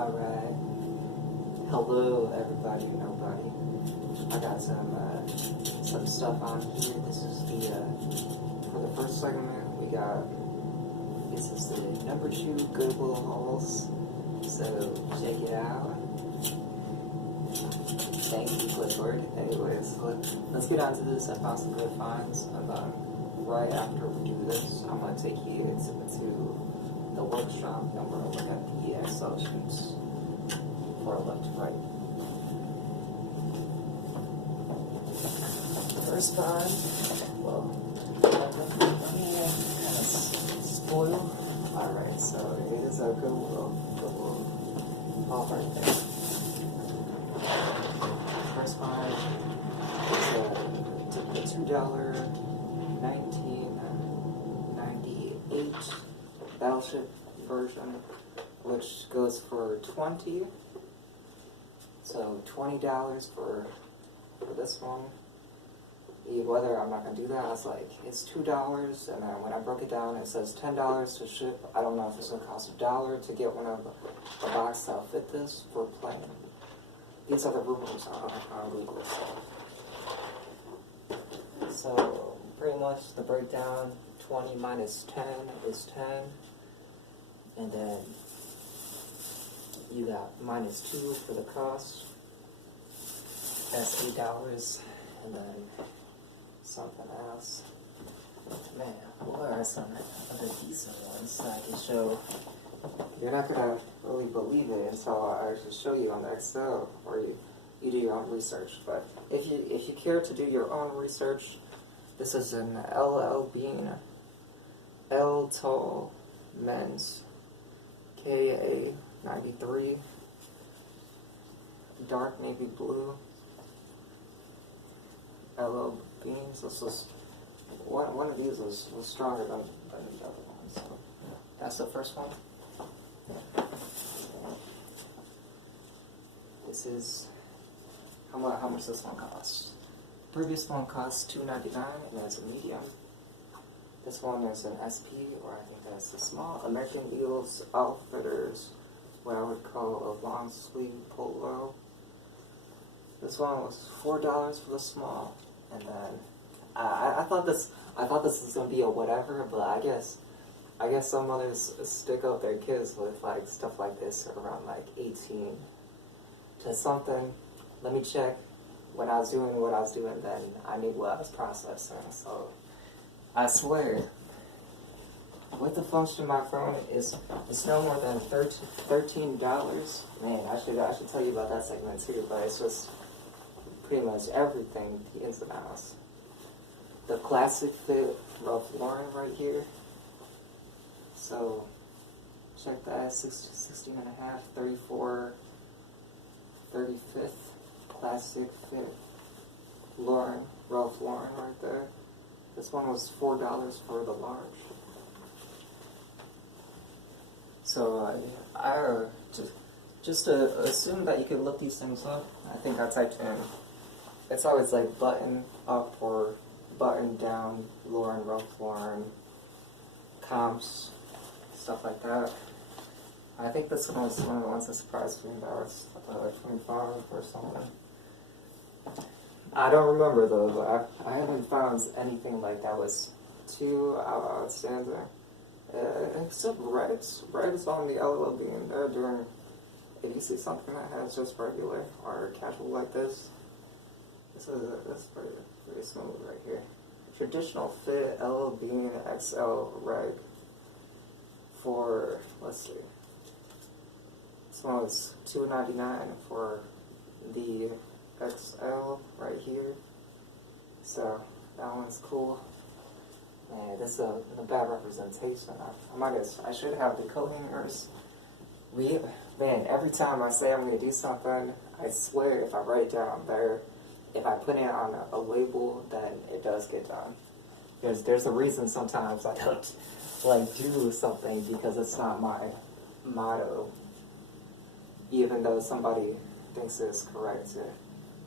Alright. Hello everybody and nobody. I got some stuff on here. This is the for the first segment this is the number 2 Goodwill hauls. So check it out. Thank you, Clifford. Anyways, let's get on to this. I found some good finds. Right after we do this, I'm gonna take you into the workshop and we're gonna look at the Excel sheets for left to right. First find, well, let me kind of spoil. Alright, so it is a Goodwill all right there. First find is a $2 1998 Battleship version, which goes for $20. So $20 for this one. Whether I'm not gonna do that, I was like, it's $2, and then when I broke it down, it says $10 to ship. I don't know if it's gonna cost $1 to get one of a box that'll fit this for playing. These are the rumors on Google. So pretty much the breakdown: 20 minus 10 is 10, and then you got minus 2 for the cost. That's $8, and then something else. Man, what are some other decent ones that I can show? You're not gonna really believe it until I actually show you on the Excel, or you do your own research. But if you care to do your own research, this is an LL Bean, L Tall Men's, KA 93, dark navy blue. LL Beans. This was one of these was stronger than the other ones. So that's the first one. This is how much this one costs. Previous one cost $2.99 and that's a medium. This one is an SP, or I think that's a small. American Eagles Outfitters, what I would call a long sleeve polo. This one was $4 for the small, and then I thought this was gonna be a whatever, but I guess some mothers stick up their kids with like stuff like this around like 18 to something. Let me check. When I was doing what I was doing, then I knew what I was processing. So I swear, with the function of my phone, it's no more than $13. Man, I should tell you about that segment too, but it's just pretty much everything, the ins and outs. The classic fit Ralph Lauren right here. So check that, 16 and a half, 34, 35th classic fit Ralph Lauren right there. This one was $4 for the large. So I just to assume that you could look these things up, I think I typed in, it's always like button up or button down Ralph Lauren comps, stuff like that. I think this one was one of the ones that surprised me. That was like 25 or something. I don't remember though, but I haven't found anything like that was too outstanding. Except Reds. Reds on the LL Bean. They're doing, if you see something that has just regular or casual like this, that's pretty smooth right here. Traditional fit LL Bean XL reg for, let's see, this one was $2.99 for the XL right here. So that one's cool. Man, this is a bad representation. I should have the coat hangers. Man, every time I say I'm going to do something, I swear if I write it down there, if I put it on a label, then it does get done. Because there's a reason sometimes I don't like do something because it's not my motto. Even though somebody thinks it's correct to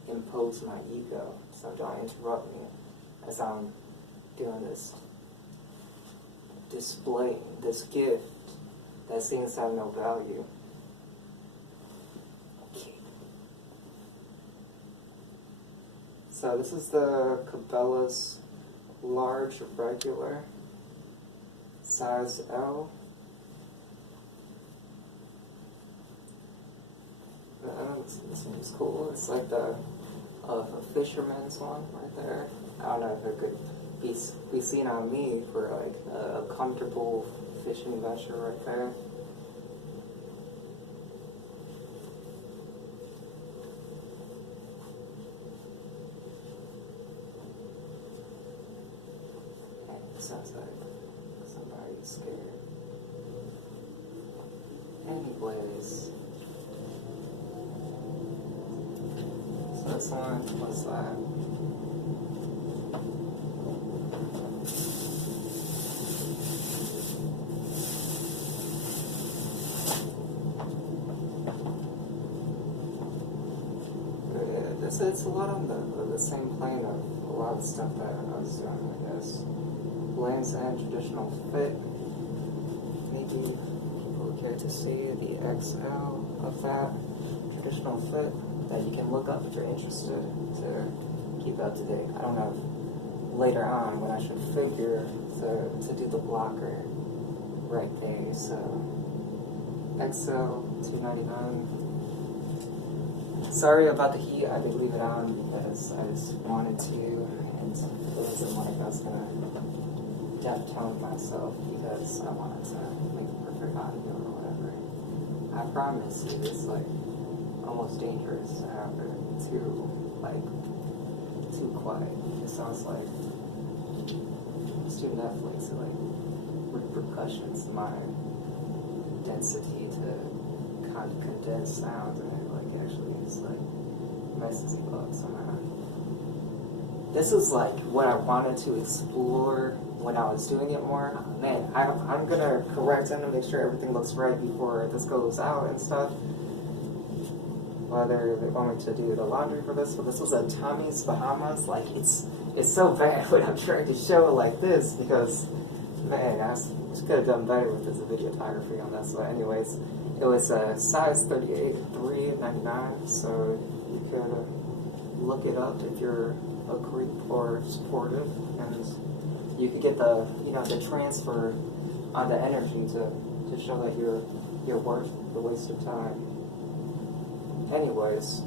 impose my ego. So don't interrupt me as I'm doing this display, this gift that seems to have no value. So this is the Cabela's large regular, size L. This one's cool. It's like the fisherman's one right there. I don't know if it could be seen on me for like a comfortable fishing measure right there. Sounds like somebody's scared. Anyways, so this one, what's that? It's a lot on the same plane of a lot of stuff that I was doing, I guess. Blends and traditional fit. Maybe people would care to see the XL of that traditional fit that you can look up if you're interested to keep up to date. I don't know if later on when I should figure to do the blocker right there. So XL $2.99. Sorry about the heat. I did leave it on because I just wanted to, and it wasn't like I was gonna deftone myself because I wanted to make a perfect audio or whatever. I promise you, it's like almost dangerous to have it too quiet. It sounds like just do Netflix, like repercussions, my density to kind of condense sounds, and it like actually is like messes you up somehow. This is like what I wanted to explore when I was doing it more. Man, I'm gonna correct it and make sure everything looks right before this goes out and stuff. Whether they're going to do the laundry for this, but this was a Tommy's Bahamas. Like it's so bad when I'm trying to show it like this because man, I could have done better with this videography on that. So anyways, it was a size 38, $3.99. So you could look it up if you're a creep or supportive, and you could get the the transfer on the energy to show that you're worth the waste of time. Anyways,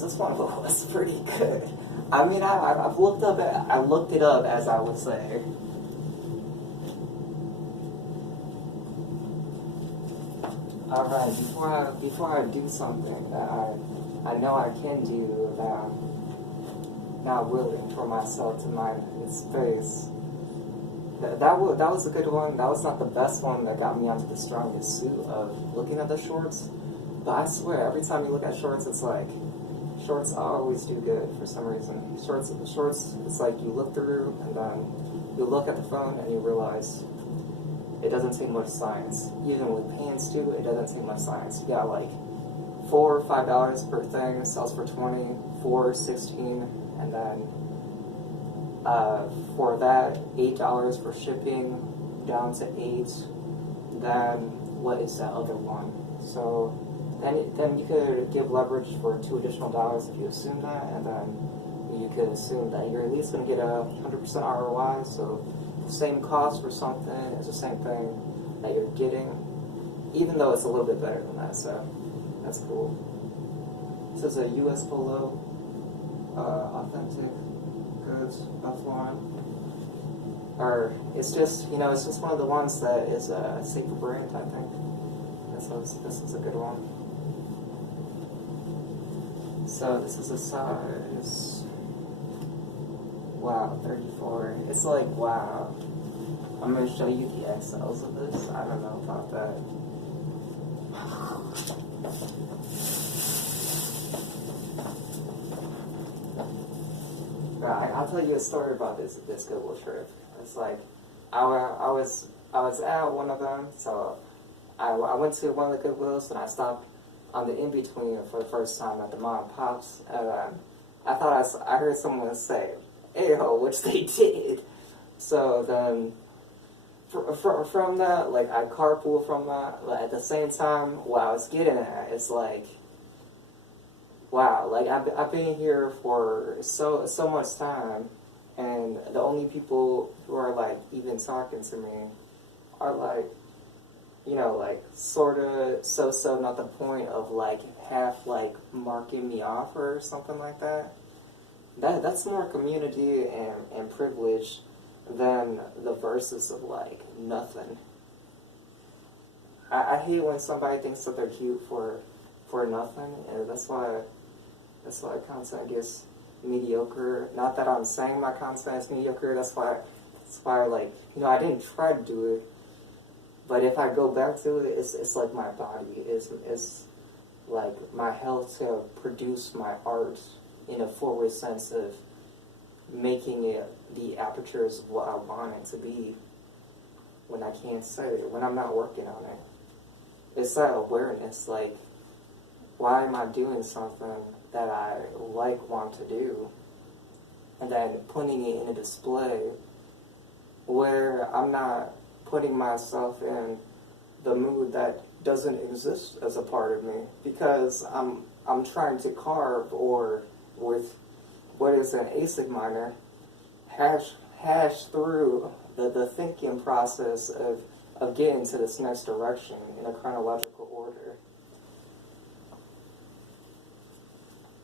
this one was pretty good. I mean, I looked it up as I would say. All right, before I do something that I know I can do that I'm not willing for myself to mind its space. That was a good one. That was not the best one that got me onto the strongest suit of looking at the shorts. But I swear, every time you look at shorts, it's like, shorts always do good for some reason. Shorts, it's like you look through and then you look at the phone and you realize it doesn't take much science. Even with pants too, it doesn't take much science. You got like $4 or $5 per thing, sells for $20, $4, $16, and then for that, $8 for shipping, down to $8. Then what is that other one? So then you could give leverage for $2 additional if you assume that, and then you could assume that you're at least going to get a 100% ROI. So the same cost for something is the same thing that you're getting, even though it's a little bit better than that. So that's cool. This is a U.S. Polo, authentic goods, Buffalo. Or it's just it's just one of the ones that is a safer brand, I think. This is a good one. So this is a size, wow, 34. It's like, wow. I'm going to show you the XLs of this. I don't know about that. Right, I'll tell you a story about this Goodwill trip. It's like, I was at one of them, so I went to one of the Goodwills and I stopped on the in-between for the first time at the mom and pops, and I heard someone say, "Ayo," which they did. So then from that, like, I carpool from that. Like, at the same time, what I was getting at is like, wow, like I've been here for so much time, and the only people who are like even talking to me are like, you know, like sorta so not the point of like half like marking me off or something like that. That's more community and privilege than the verses of like nothing. I hate when somebody thinks that they're cute for nothing, and that's why content gets mediocre. Not that I'm saying my content is mediocre. That's why like, you know, I didn't try to do it, but if I go back to it, it's like my body is like my health to produce my art in a forward sense of making it the apertures of what I want it to be when I can't say it, when I'm not working on it. It's that awareness, like, why am I doing something that I want to do, and then putting it in a display where I'm not putting myself in the mood that doesn't exist as a part of me, because I'm trying to carve, or with what is an ASIC miner, hash through the thinking process of getting to this next direction in a chronological order.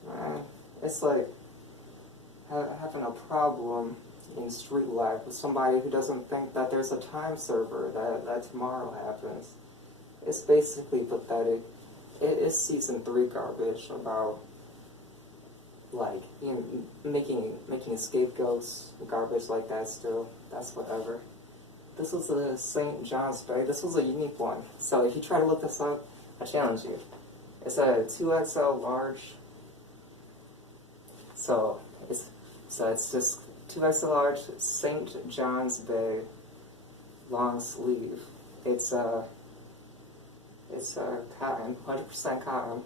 Man, it's like having a problem in street life with somebody who doesn't think that there's a time server that tomorrow happens. It's basically pathetic. It's season 3 garbage about like, you know, making scapegoats, garbage like that. Still, that's whatever. This was a St. John's Bay. This was a unique one. So if you try to look this up, I challenge you. It's a 2XL large. So it's just 2XL large St. John's Bay long sleeve. It's cotton, 100% cotton.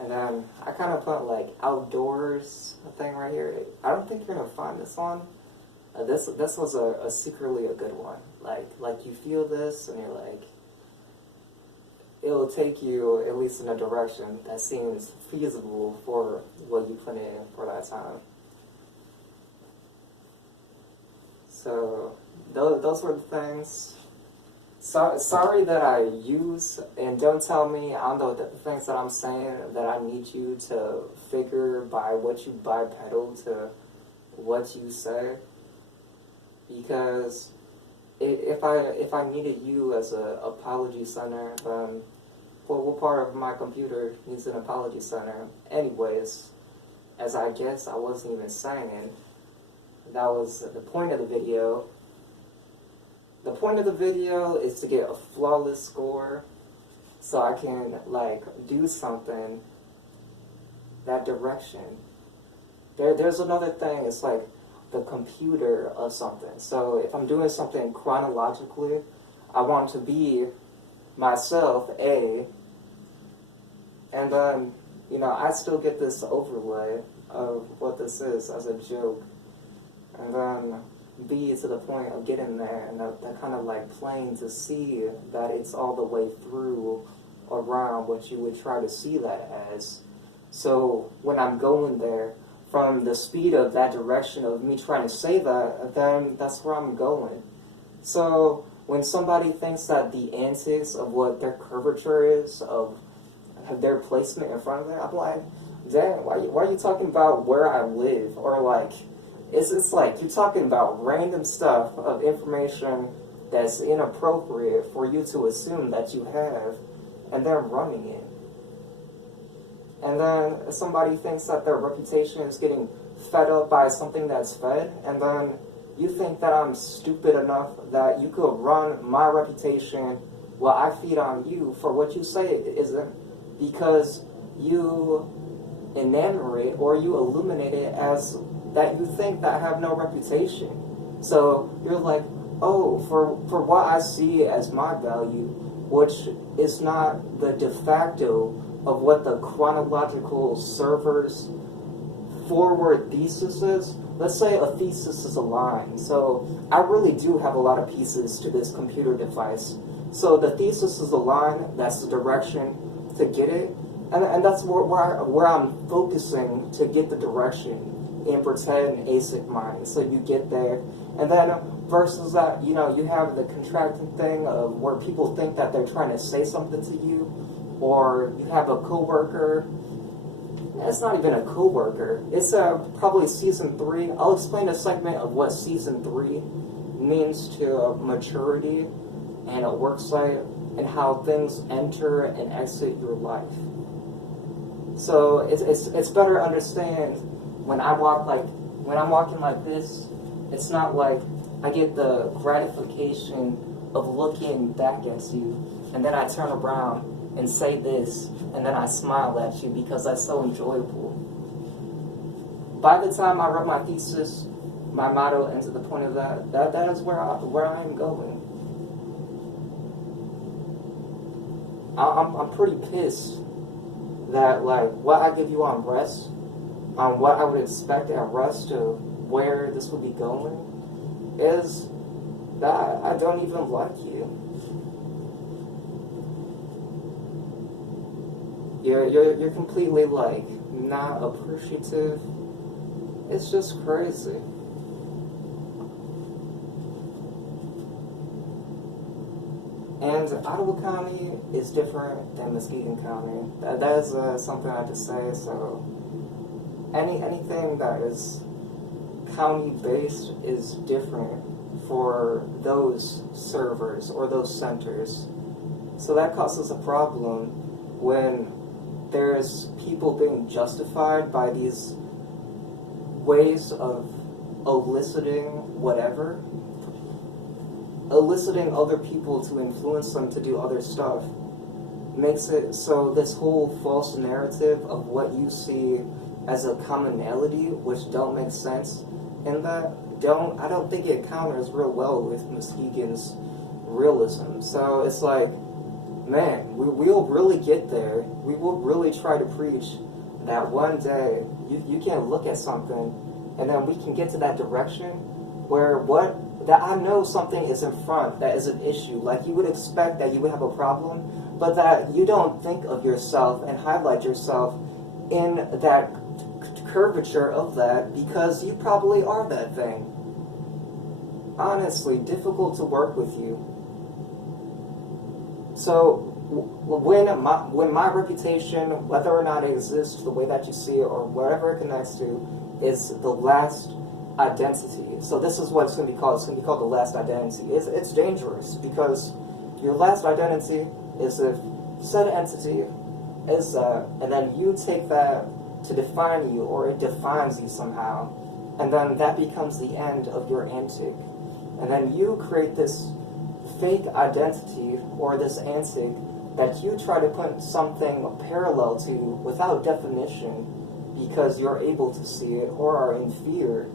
And then I kind of put like outdoors thing right here. I don't think you're gonna find this one. This was a secretly a good one. Like you feel this and you're like, it'll take you at least in a direction that seems feasible for what you put in for that time. So those were the things. Sorry that I use, and don't tell me on the things that I'm saying that I need you to figure by what you bipedal to what you say, because if I needed you as a apology center, then what part of my computer needs an apology center? Anyways, as I guess I wasn't even saying, that was the point of the video. The point of the video is to get a flawless score so I can like do something that direction. There's another thing, it's like the computer of something. So if I'm doing something chronologically, I want to be myself, A, and then, you know, I still get this overlay of what this is as a joke, and then B to the point of getting there, and that kind of like playing to see that it's all the way through around what you would try to see that as. So when I'm going there, from the speed of that direction of me trying to say that, then that's where I'm going. So when somebody thinks that the antics of what their curvature is, of their placement in front of it, I'm like, damn, why are you talking about where I live? Or like, it's like you're talking about random stuff of information that's inappropriate for you to assume that you have, and they're running it. And then somebody thinks that their reputation is getting fed up by something that's fed, and then you think that I'm stupid enough that you could run my reputation while I feed on you for what you say it isn't, because you enamor it or you illuminate it as that you think that have no reputation. So you're like, oh, for what I see as my value, which is not the de facto of what the chronological server's forward thesis is, let's say a thesis is a line. So I really do have a lot of pieces to this computer device. So the thesis is a line, that's the direction to get it, and that's where I'm focusing to get the direction in pretend ASIC mind. So you get there, and then versus that, you know, you have the contracting thing of where people think that they're trying to say something to you, or you have a coworker. It's not even a coworker. It's probably season 3. I'll explain a segment of what season 3 means to maturity and a work site, and how things enter and exit your life. So it's better to understand when I'm walking like this. It's not like I get the gratification of looking back at you, and then I turn around and say this, and then I smile at you because that's so enjoyable. By the time I wrote my thesis, my motto, and to the point of that is where I am going. I'm pretty pissed that, like, what I give you on Rest, on what I would expect at Rest to where this would be going, is that I don't even like you. You're completely, like, not appreciative. It's just crazy. And Ottawa County is different than Muskegon County. That is something I have to say. So anything that is county-based is different for those servers or those centers. So that causes a problem when there's people being justified by these ways of eliciting whatever, eliciting other people to influence them to do other stuff, makes it so this whole false narrative of what you see as a commonality, which don't make sense, and I don't think it counters real well with Muskegon's realism. So it's like, man, we'll really get there. We will really try to preach that one day you can look at something, and then we can get to that direction where that I know something is in front that is an issue. Like, you would expect that you would have a problem, but that you don't think of yourself and highlight yourself in that curvature of that, because you probably are that thing. Honestly, difficult to work with you. So when my reputation, whether or not it exists the way that you see it or whatever it connects to, is the last identity. So this is what it's going to be called. It's going to be called the last identity. It's dangerous because your last identity is if said entity is and then you take that to define you, or it defines you somehow, and then that becomes the end of your antic. And then you create this fake identity or this antic that you try to put something parallel to without definition because you're able to see it or are in fear.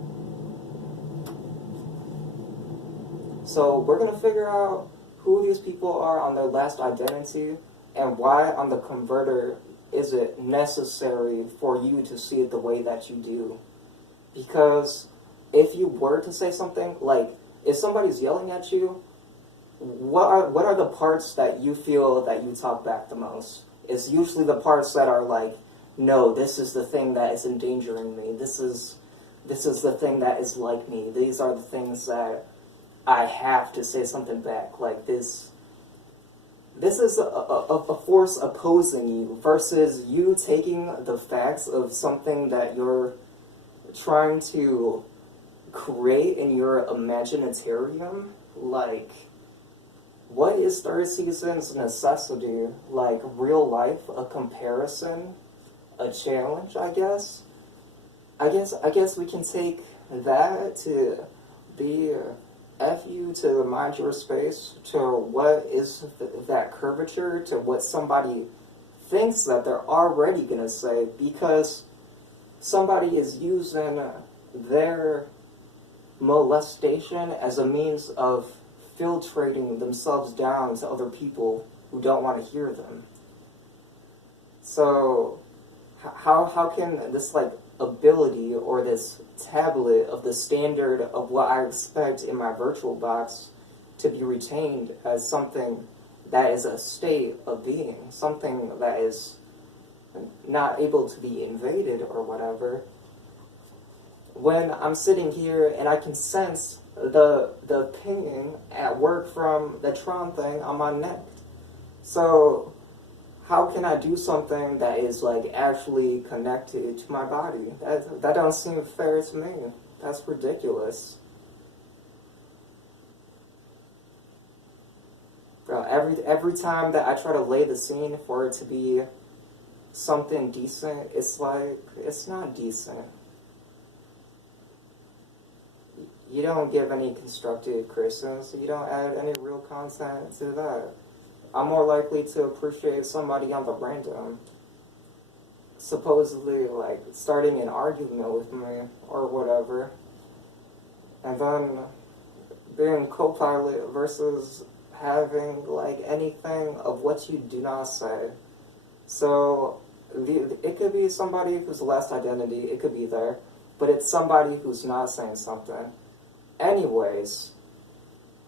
So we're going to figure out who these people are on their last identity and why on the converter is it necessary for you to see it the way that you do. Because if you were to say something, like if somebody's yelling at you, what are the parts that you feel that you talk back the most? It's usually the parts that are like, no, this is the thing that is endangering me. This is the thing that is like me. These are the things that I have to say something back. Like this is a force opposing you versus you taking the facts of something that you're trying to create in your imaginatarium. Like, what is third season's necessity? Like, real life, a comparison, a challenge, I guess. I guess we can take that to be F you to mind your space, to what is that curvature, to what somebody thinks that they're already going to say, because somebody is using their molestation as a means of filtrating themselves down to other people who don't want to hear them. So how can this like ability or this tablet of the standard of what I expect in my virtual box to be retained as something that is a state of being, something that is not able to be invaded or whatever, when I'm sitting here and I can sense the pinging at work from the Tron thing on my neck. So how can I do something that is like actually connected to my body? That don't seem fair to me. That's ridiculous. Bro, every time that I try to lay the scene for it to be something decent, it's like, it's not decent. You don't give any constructive criticisms, you don't add any real content to that. I'm more likely to appreciate somebody on the random supposedly like starting an argument with me or whatever, and then being co-pilot versus having like anything of what you do not say. So it could be somebody who's less identity, it could be there, but it's somebody who's not saying something. Anyways,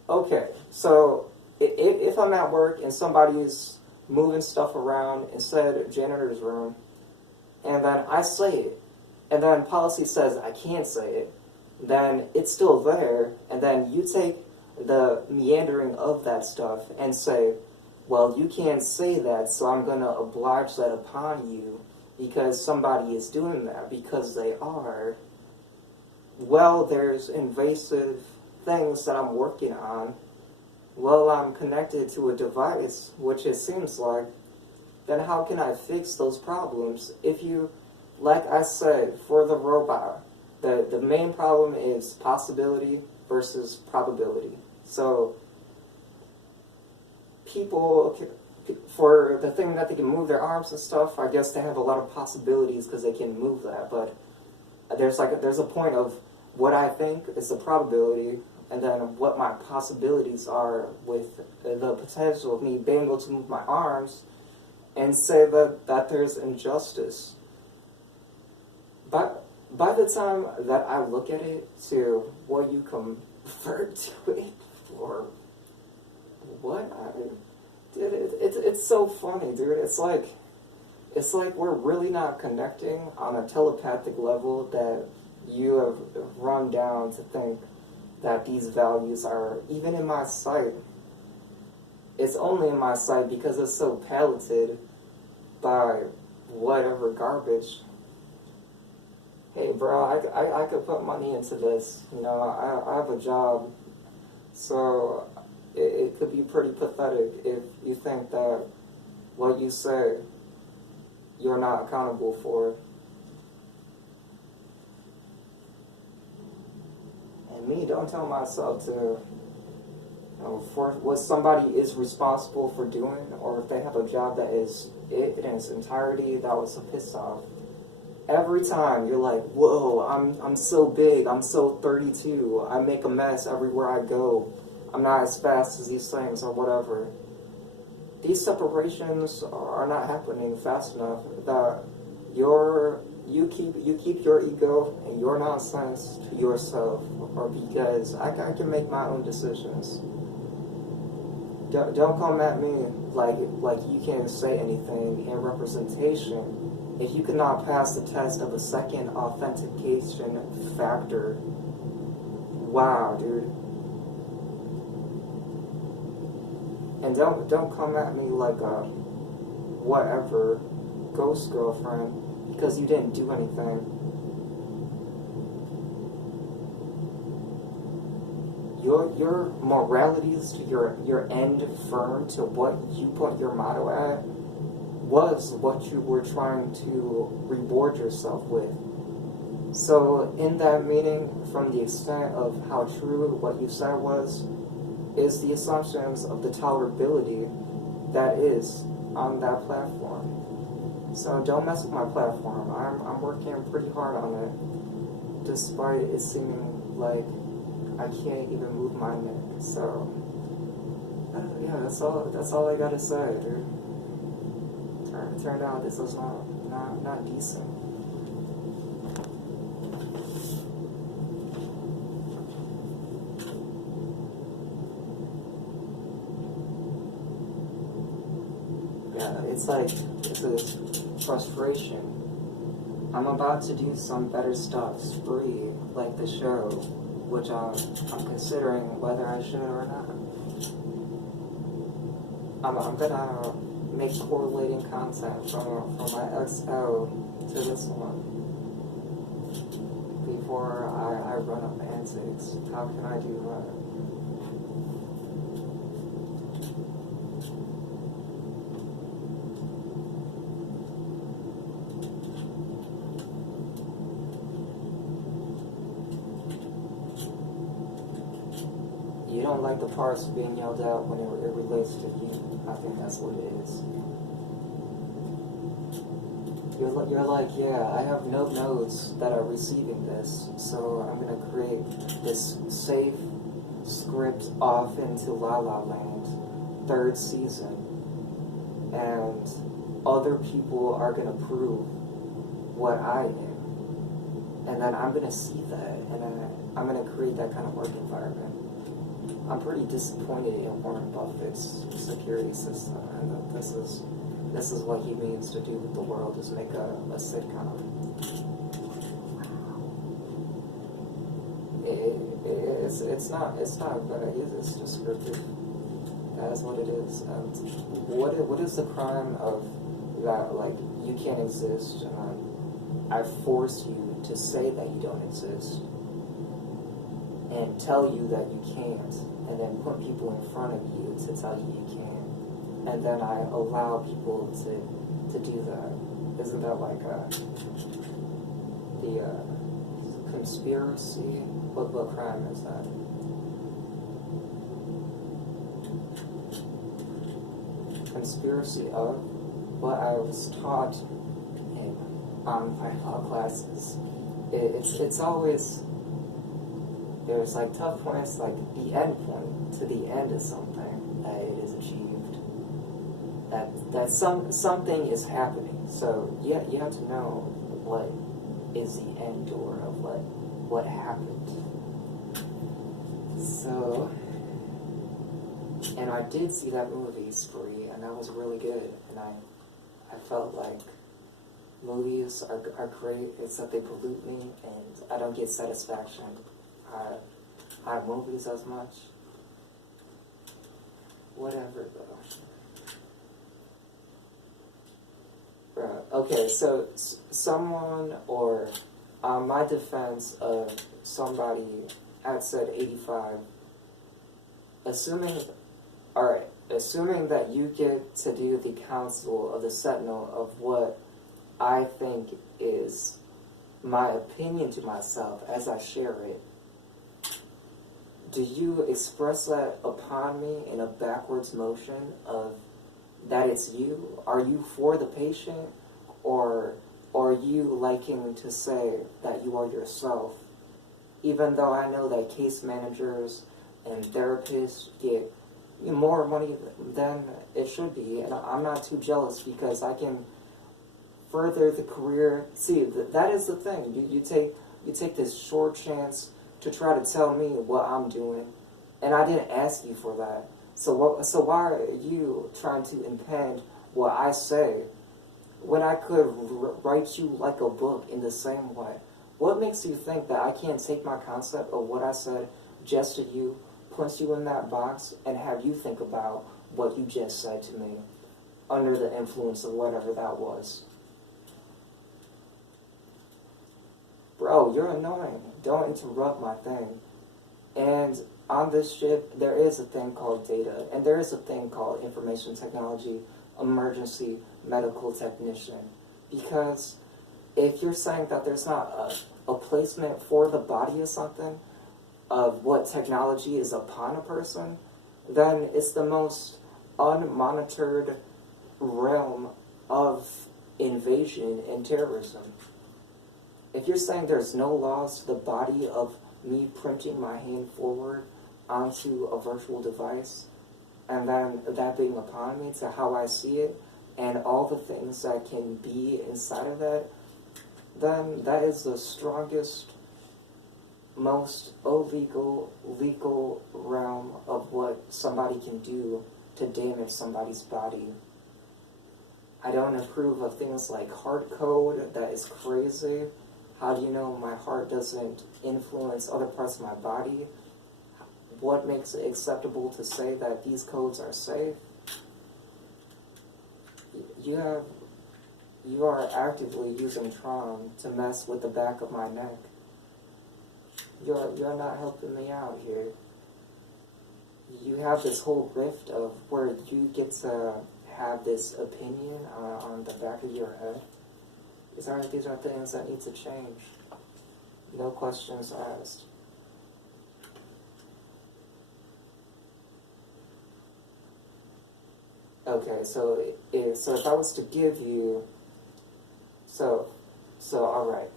okay, so if I'm at work and somebody's moving stuff around inside janitor's room, and then I say it, and then policy says I can't say it, then it's still there, and then you take the meandering of that stuff and say, well, you can't say that, so I'm going to oblige that upon you because somebody is doing that, because they are. Well, there's invasive things that I'm working on. Well, I'm connected to a device, which it seems like. Then how can I fix those problems? If you, like I said, for the robot, the main problem is possibility versus probability. So people, for the thing that they can move their arms and stuff, I guess they have a lot of possibilities because they can move that. But there's a point of what I think is the probability, and then what my possibilities are with the potential of me being able to move my arms, and say that there's injustice. But by the time that I look at it to what you convert to it for, what? Dude, it's so funny, dude. It's like we're really not connecting on a telepathic level that you have run down to think that these values are even in my sight. It's only in my sight because it's so paleted by whatever garbage. Hey, bro, I could put money into this. You know, I have a job, so it could be pretty pathetic if you think that what you say you're not accountable for. And me, don't tell myself to, for what somebody is responsible for doing, or if they have a job that is it in its entirety, that was a piss off. Every time you're like, whoa, I'm so big, I'm so 32, I make a mess everywhere I go, I'm not as fast as these things or whatever. These separations are not happening fast enough that you keep your ego and your nonsense to yourself, or because I can make my own decisions. Don't come at me like you can't say anything in representation if you cannot pass the test of a second authentication factor. Wow, dude. And don't come at me like a whatever ghost girlfriend because you didn't do anything. Your moralities to your end firm to what you put your motto at was what you were trying to reward yourself with. So in that meaning, from the extent of how true what you said was, is the assumptions of the tolerability that is on that platform. So don't mess with my platform. I'm working pretty hard on it, despite it seeming like I can't even move my neck. So yeah, that's all I gotta say, dude. Turned out this was not not decent. Yeah, it's like, it's a frustration. I'm about to do some better stuff, spree, like the show, which I'm considering whether I should or not. I'm gonna make correlating content from my XL to this one before I run up antics. How can I do that? You don't like the parts being yelled out when it relates to you. I think that's what it is. You're like, yeah, I have no nodes that are receiving this, so I'm going to create this safe script off into La La Land, 3rd season, and other people are going to prove what I am. And then I'm going to see that, and then I'm going to create that kind of work environment. I'm pretty disappointed in Warren Buffett's security system, and that this is what he means to do with the world, is make a sitcom. It's not good. It's just scripted. That's what it is. And what is the crime of that? Like, you can't exist, and I force you to say that you don't exist, and tell you that you can't, and then put people in front of you to tell you you can, and then I allow people to do that. Isn't that like the conspiracy? What crime is that? Conspiracy of what I was taught in my law classes. It's always, there's like tough points, like the end point to the end of something that it is achieved. That something is happening. So you have to know what is the end door of what happened. So, and I did see that movie Spree, and that was really good. And I felt like movies are great, except they pollute me, and I don't get satisfaction out of movies as much. Whatever, though. Right. Okay, so someone, or my defense of somebody had said 85, assuming that you get to do the counsel of the Sentinel of what I think is my opinion to myself as I share it, do you express that upon me in a backwards motion of that it's you? Are you for the patient, or are you liking to say that you are yourself? Even though I know that case managers and therapists get more money than it should be, and I'm not too jealous because I can further the career. See, that is the thing. You take this short chance to try to tell me what I'm doing, and I didn't ask you for that. So why are you trying to impede what I say when I could write you like a book in the same way? What makes you think that I can't take my concept of what I said just to you, punch you in that box, and have you think about what you just said to me under the influence of whatever that was? Bro, you're annoying. Don't interrupt my thing. And on this ship, there is a thing called data, and there is a thing called information technology, emergency medical technician. Because if you're saying that there's not a placement for the body of something, of what technology is upon a person, then it's the most unmonitored realm of invasion and terrorism. If you're saying there's no laws to the body of me printing my hand forward onto a virtual device, and then that being upon me to how I see it, and all the things that can be inside of that, then that is the strongest, most illegal, legal realm of what somebody can do to damage somebody's body. I don't approve of things like heart code. That is crazy. How do you know my heart doesn't influence other parts of my body? What makes it acceptable to say that these codes are safe? You are actively using Tron to mess with the back of my neck. You're not helping me out here. You have this whole rift of where you get to have this opinion on the back of your head. These are things that need to change. No questions asked. Okay, so if I was to give you, so all right,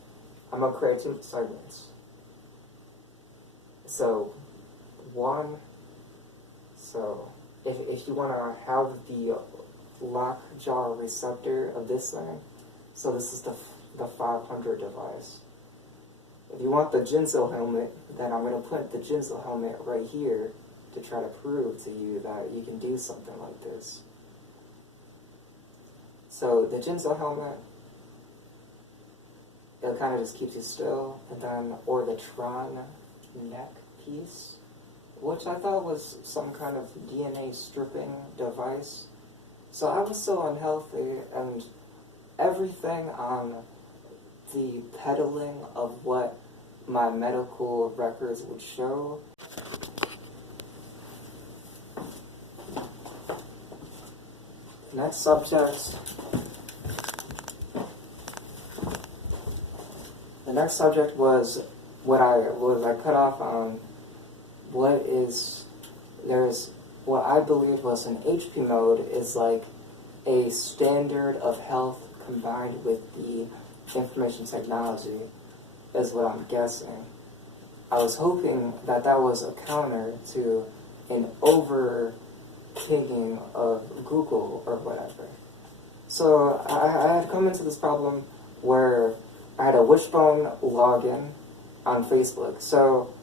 I'm gonna create 2 segments. So if you want to have the lockjaw receptor of this thing, so this is the 500 device. If you want the Jinzo helmet, then I'm going to put the Jinzo helmet right here to try to prove to you that you can do something like this. So the Jinzo helmet, it kind of just keeps you still, and then, or the Tron neck piece, which I thought was some kind of DNA stripping device. So I was so unhealthy, and everything on the peddling of what my medical records would show. Next subject. The next subject was what I cut off on what I believe was an HP mode is like a standard of health combined with the information technology, is what I'm guessing. I was hoping that was a counter to an over-pinging of Google or whatever. So I had come into this problem where I had a Wishbone login on Facebook. So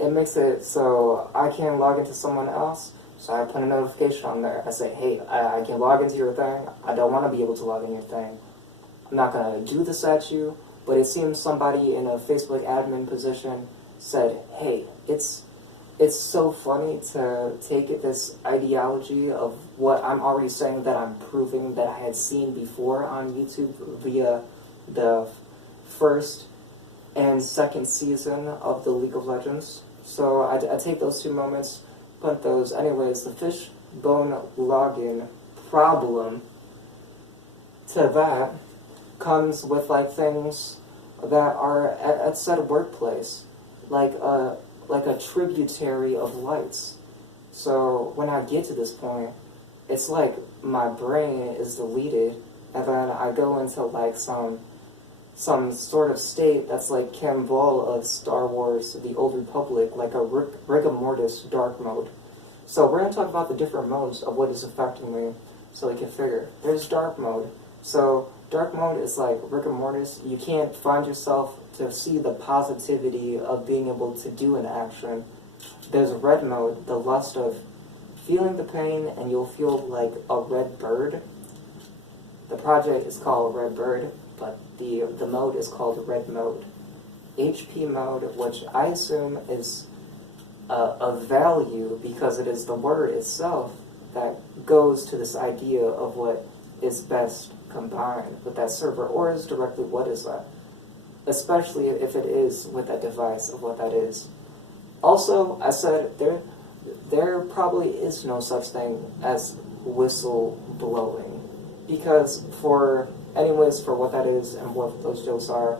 it makes it so I can log into someone else. So I put a notification on there. I say, hey, I can log into your thing. I don't want to be able to log in your thing. I'm not going to do this at you. But it seems somebody in a Facebook admin position said, hey, it's so funny to take this ideology of what I'm already saying that I'm proving that I had seen before on YouTube via the first and second season of the League of Legends. So I take those 2 moments, put those. Anyways, the Fishbone login problem to that comes with like things that are at said workplace, like a tributary of lights. So when I get to this point, it's like my brain is deleted, and then I go into like some sort of state that's like Cam Ball of Star Wars: The Old Republic, like a rigor mortis dark mode. So we're going to talk about the different modes of what is affecting me, so we can figure. There's dark mode. So dark mode is like rigor mortis. You can't find yourself to see the positivity of being able to do an action. There's red mode, the lust of feeling the pain, and you'll feel like a red bird. The project is called Red Bird, but the mode is called red mode. HP mode, which I assume is a value because it is the word itself that goes to this idea of what is best combined with that server, or is directly what is that, especially if it is with that device of what that is. Also, I said there probably is no such thing as whistle blowing, because for what that is and what those jokes are,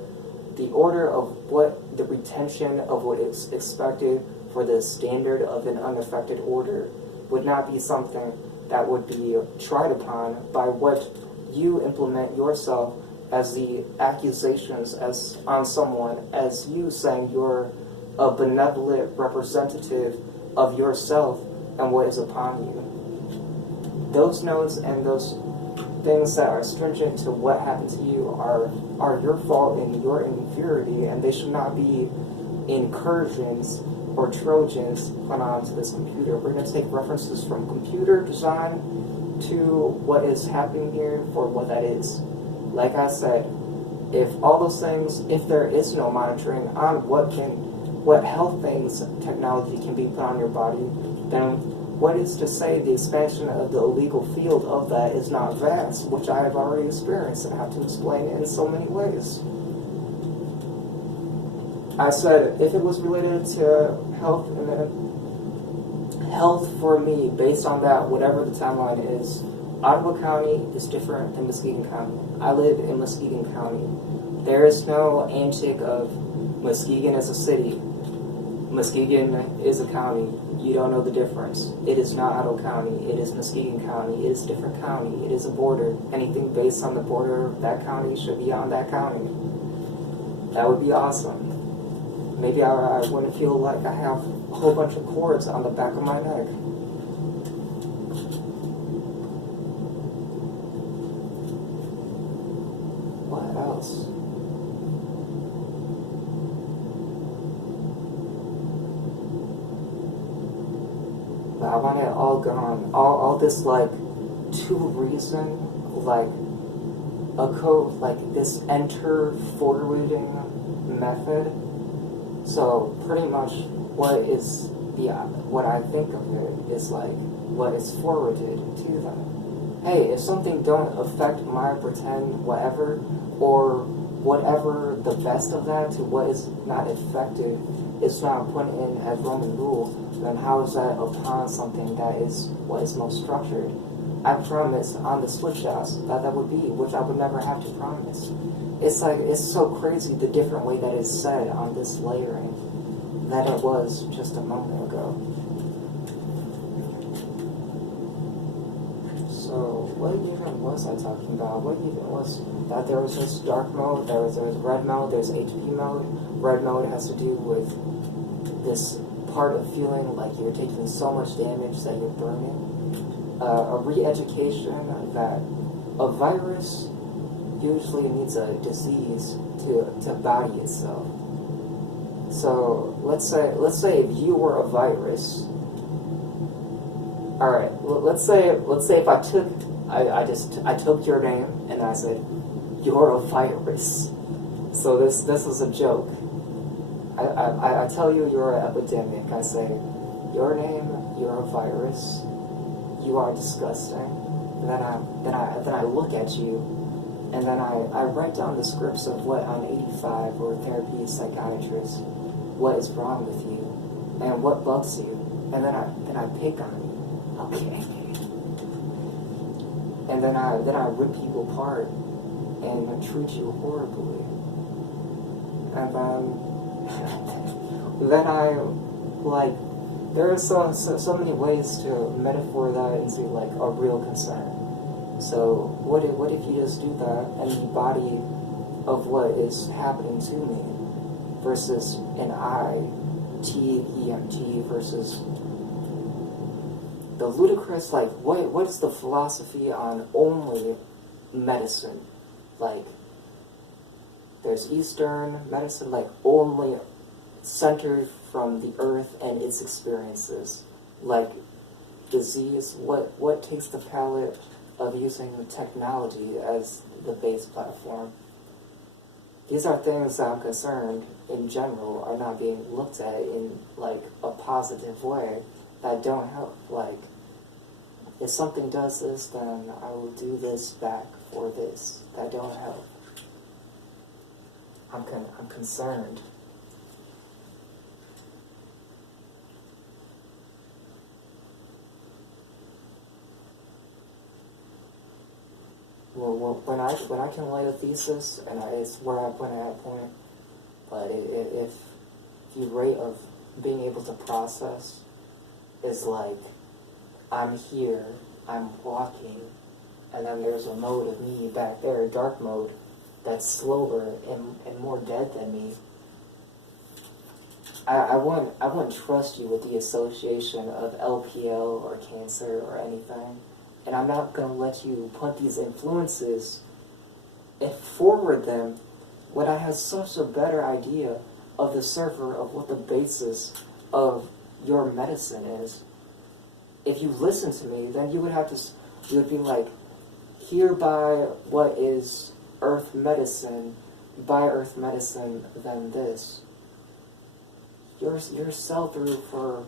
the order of what the retention of what is expected for the standard of an unaffected order would not be something that would be tried upon by what you implement yourself as the accusations as on someone, as you saying you're a benevolent representative of yourself and what is upon you. Those nodes and those things that are stringent to what happened to you are your fault and your inferiority, and they should not be incursions or Trojans put onto this computer. We're going to take references from computer design to what is happening here for what that is. Like I said, if all those things, if there is no monitoring on what health things technology can be put on your body, then what is to say the expansion of the illegal field of that is not vast, which I have already experienced and have to explain it in so many ways. I said if it was related to health, and then health for me, based on that, whatever the timeline is, Ottawa County is different than Muskegon County. I live in Muskegon County. There is no antic of Muskegon as a city. Muskegon is a county. You don't know the difference. It is not Ottawa County. It is Muskegon County. It is a different county. It is a border. Anything based on the border of that county should be on that county. That would be awesome. Maybe I wouldn't feel like I have a whole bunch of cords on the back of my neck. What else? I want it all gone. All this, like, to reason, like, a code, like this enter forwarding method. So pretty much what I think of it is like what is forwarded to them. Hey, if something don't affect my pretend whatever, or whatever the best of that to what is not affected is not put in as Roman rule, then how is that upon something that is what is most structured? I promise on the switch house that would be, which I would never have to promise. It's like, it's so crazy the different way that is said on this layering than it was just a moment ago. So, what even was I talking about? What even was that there was this dark mode, there was red mode, there's HP mode. Red mode has to do with this part of feeling like you're taking so much damage that you're burning. A re-education that a virus usually needs a disease to body itself. So let's say if you were a virus. All right, let's say if I took your name and I said you're a virus. So this is a joke. I tell you you're an epidemic. I say your name, you're a virus. You are disgusting. And then I look at you, and then I write down the scripts of what on 85 or therapy psychiatrist, what is wrong with you, and what bugs you, and then I pick on you. Okay. And then I rip you apart and treat you horribly. And then I like. There are so many ways to metaphor that into like a real concern. So what if you just do that and the body of what is happening to me versus an ITEMT versus the ludicrous, like what is the philosophy on only medicine? Like there's Eastern medicine, like only centered from the earth and its experiences, like disease. What takes the palette of using technology as the base platform? These are things that I'm concerned in general are not being looked at in like a positive way that don't help. Like if something does this, then I will do this back for this. That don't help. I'm concerned. Well, when I can lay a thesis, and it's where I went at a point, but if the rate of being able to process is like, I'm here, I'm walking, and then there's a mode of me back there, dark mode, that's slower and more dead than me. I wouldn't trust you with the association of LPL or cancer or anything. and I'm not going to let you put these influences and forward them when I have such a better idea of the server, of what the basis of your medicine is. If you listen to me, then you would be like, hereby what is earth medicine, by earth medicine, then this. Your sell-through for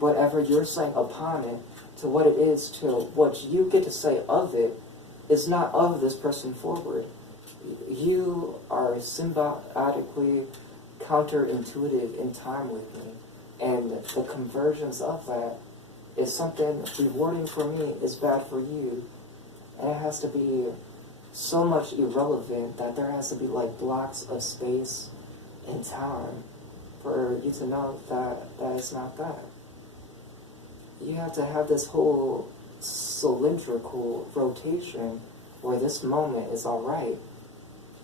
whatever you're saying upon it, to what it is, to what you get to say of it, is not of this person forward. You are symbiotically counterintuitive in time with me, and the conversions of that is something rewarding for me is bad for you, and it has to be so much irrelevant that there has to be like blocks of space and time for you to know that it's not that. You have to have this whole cylindrical rotation where this moment is alright,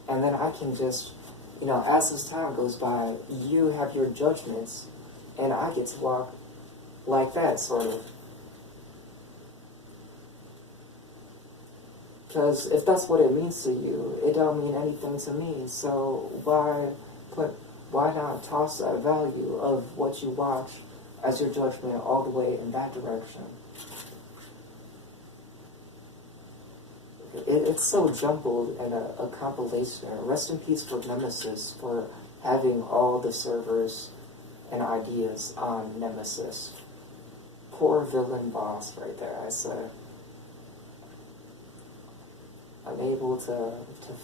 and then I can just, as this time goes by, you have your judgments, and I get to walk like that, sort of. Because if that's what it means to you, it don't mean anything to me, so why not toss that value of what you watch as your judgment all the way in that direction? It's so jumbled and a compilation. Rest in peace for Nemesis for having all the servers and ideas on Nemesis. Poor villain boss right there, I say. Unable to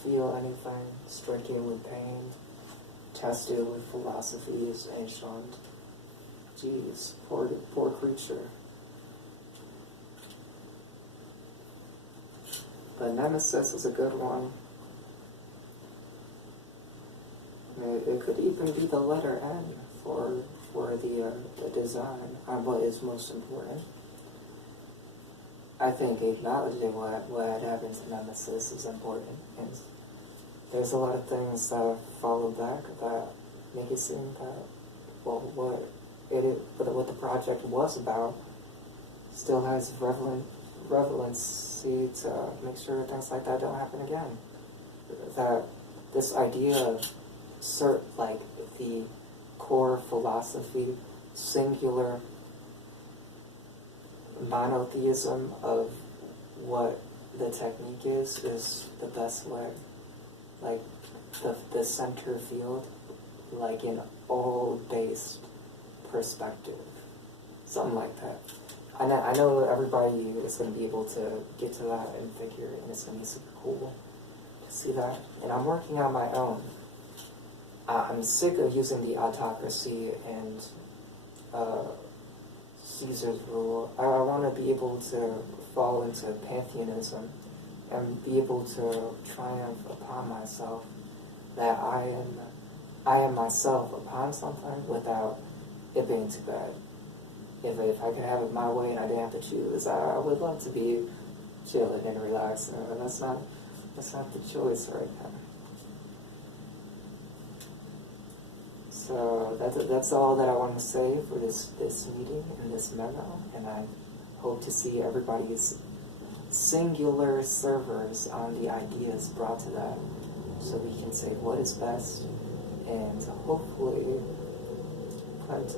feel anything, stricken with pain, tested with philosophies ancient. Jeez, poor creature. But Nemesis is a good one. It could even be the letter N for the design on what is most important. I think acknowledging what had happened to Nemesis is important, and there's a lot of things that follow back that make it seem that what the project was about still has relevancy to make sure things like that don't happen again. That this idea of like the core philosophy, singular monotheism of what the technique is the best way. Like the center field, like an all-based perspective. Something like that. I know everybody is going to be able to get to that and figure it, and it's going to be super cool to see that. And I'm working on my own. I'm sick of using the autocracy and Caesar's rule. I want to be able to fall into pantheism and be able to triumph upon myself, that I am myself upon something without it being too bad. If I could have it my way and I didn't have to choose, I would love to be chilling and relaxing, and that's not the choice right now. So that's all that I want to say for this meeting and this memo, and I hope to see everybody's singular servers on the ideas brought to that, so we can say what is best, and hopefully put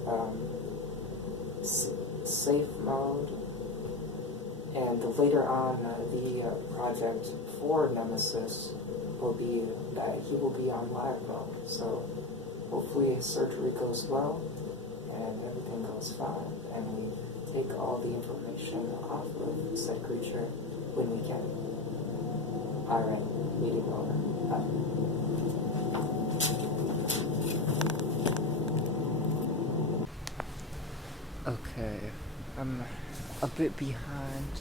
safe mode, and later on the project for Nemesis will be that he will be on live mode, so hopefully his surgery goes well and everything goes fine, and we take all the information off of said creature when we can. Alright, meeting over. Bye. Okay, I'm a bit behind.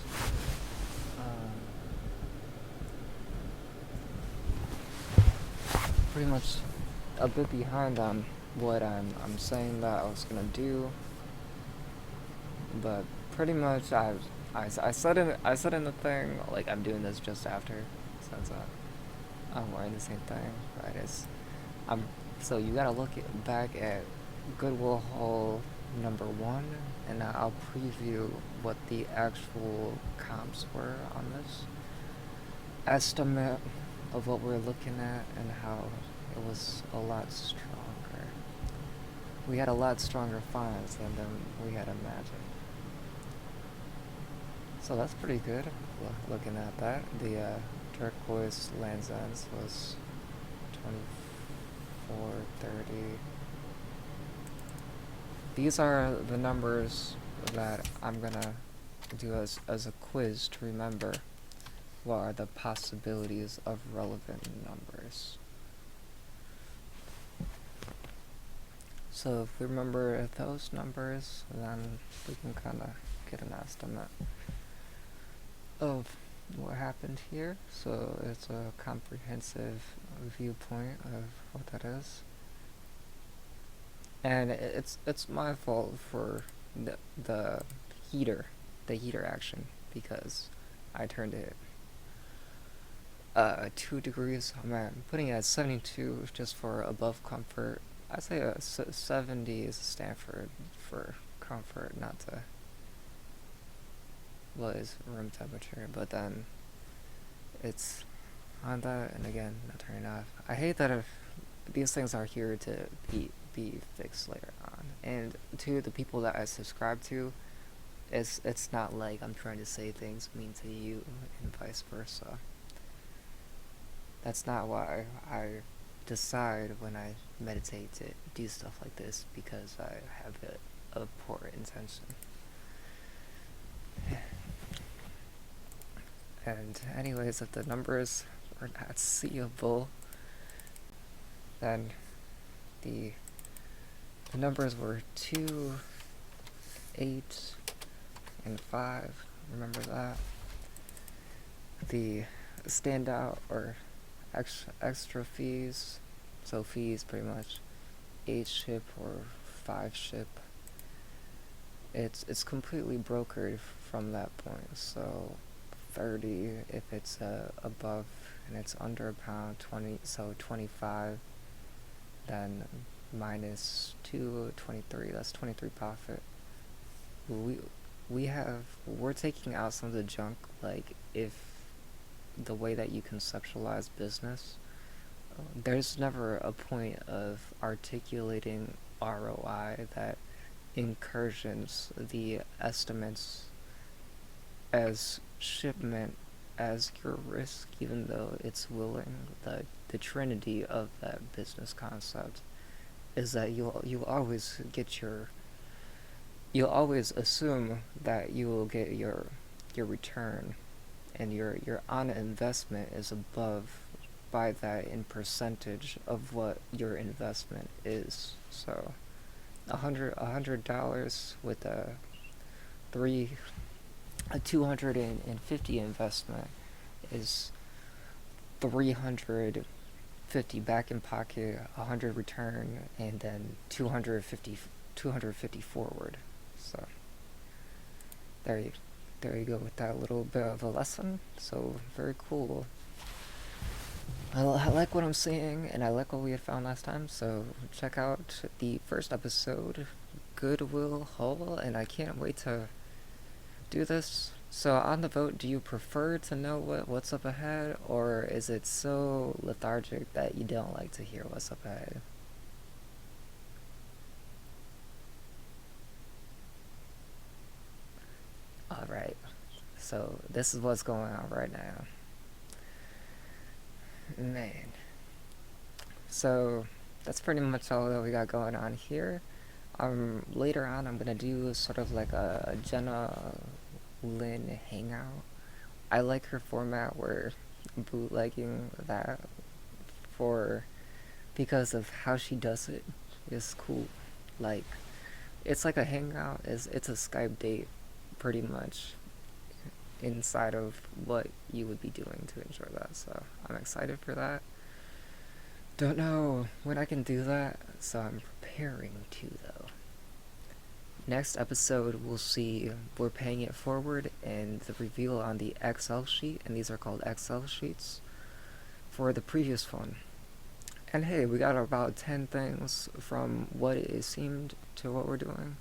Pretty much a bit behind on what I'm saying that I was gonna do, but pretty much I said in the thing, like, I'm doing this just after, since I'm wearing the same thing, right? So you gotta look back at Goodwill haul number 1, and I'll preview what the actual comps were on this estimate of what we're looking at and how it was a lot stronger. We had a lot stronger finds than we had imagined. So that's pretty good, looking at that. The turquoise Land's Ends was 2430. These are the numbers that I'm gonna do as a quiz to remember what are the possibilities of relevant numbers. So if we remember those numbers, then we can kind of get an estimate of what happened here. So it's a comprehensive viewpoint of what that is. And it's my fault for the heater action, because I turned it 2 degrees. I'm putting it at 72 just for above comfort. I say 70 is standard for comfort, not to what is room temperature, but then it's on that, and again, not turning off. I hate that if these things are here to be fixed later on. And to the people that I subscribe to, it's not like I'm trying to say things mean to you and vice versa. That's not why I decide when I meditate to do stuff like this, because I have a poor intention. And anyways, if the numbers are not seeable, then the numbers were 2, 8, and 5. Remember that. The standout or extra fees, so fees pretty much 8 ship or 5 ship. It's completely brokered from that point. So 30 if it's above and it's under a pound, 20, so 25, then minus 2, 23, that's 23 profit. We're taking out some of the junk, like if the way that you conceptualize business, there's never a point of articulating ROI that incursions the estimates as shipment as your risk, even though it's willing. The trinity of that business concept is that you'll always assume that you will get your return, and your on investment is above by that in percentage of what your investment is. So $100 with a 250 investment is 350 back in pocket, 100 return, and then 250 forward. So there you go with that little bit of a lesson. So very cool. I like what I'm seeing, and I like what we had found last time. So check out the first episode, Goodwill haul, and I can't wait to do this. So on the vote, do you prefer to know what's up ahead, or is it so lethargic that you don't like to hear what's up ahead? Alright, so this is what's going on right now. Man. So that's pretty much all that we got going on here. Later on, I'm gonna do sort of like a Jenna Lynn hangout. I like her format where bootlegging that for because of how she does it is cool. Like it's like a hangout. It's a Skype date, pretty much, inside of what you would be doing to enjoy that. So I'm excited for that. Don't know when I can do that, so I'm preparing to, though. Next episode, we'll see we're paying it forward and the reveal on the Excel sheet, and these are called Excel sheets, for the previous one. And hey, we got about 10 things from what it seemed to what we're doing.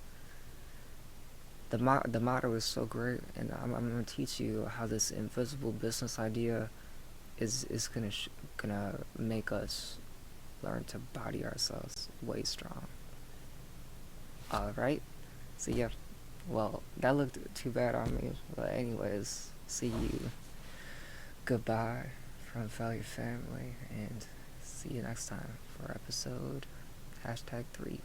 the motto is so great, and I'm gonna teach you how this invisible business idea is gonna make us learn to body ourselves way strong. All right. So yeah. Well, that looked too bad on me. But anyways, see you. Goodbye from Value Family, and see you next time for episode #3.